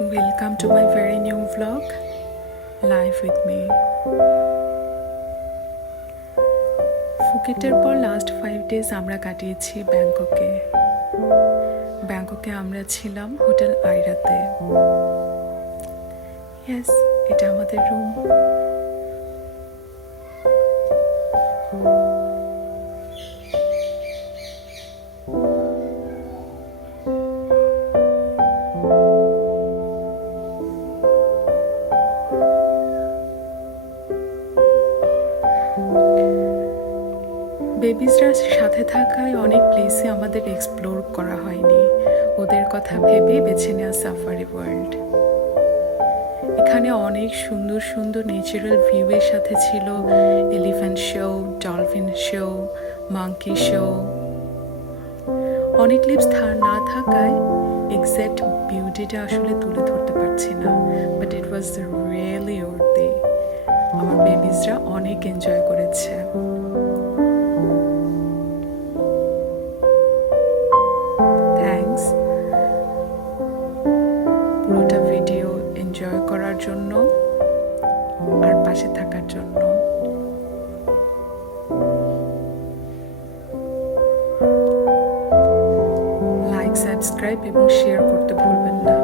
Welcome to my very new vlog, Live with me. ফুকেটের পর last 5 days আমরা কাটিয়েছি ব্যাংককে আমরা ছিলাম হোটেল আইরাতে। ইয়েস, এটা আমাদের রুম। বেবিজরা সাথে থাকায় অনেক প্লেসে আমাদের এক্সপ্লোর করা হয়নি, ওদের কথা ভেবে বেছে নেওয়া সাফারি ওয়ার্ল্ড। এখানে অনেক সুন্দর সুন্দর ন্যাচারাল ভিউয়ের সাথে ছিল elephant show, dolphin show, monkey show. অনেক ক্লিপস না থাকায় এক্স্যাক্ট বিউটিটা আসলে তুলে ধরতে পারছি না, but it was really worthy. আমার বেবিজরা অনেক এনজয় করেছে। পুরোটা ভিডিও এনজয় করার জন্য আর পাশে থাকার জন্য। লাইক, সাবস্ক্রাইব এবং শেয়ার করতে ভুলবেন না।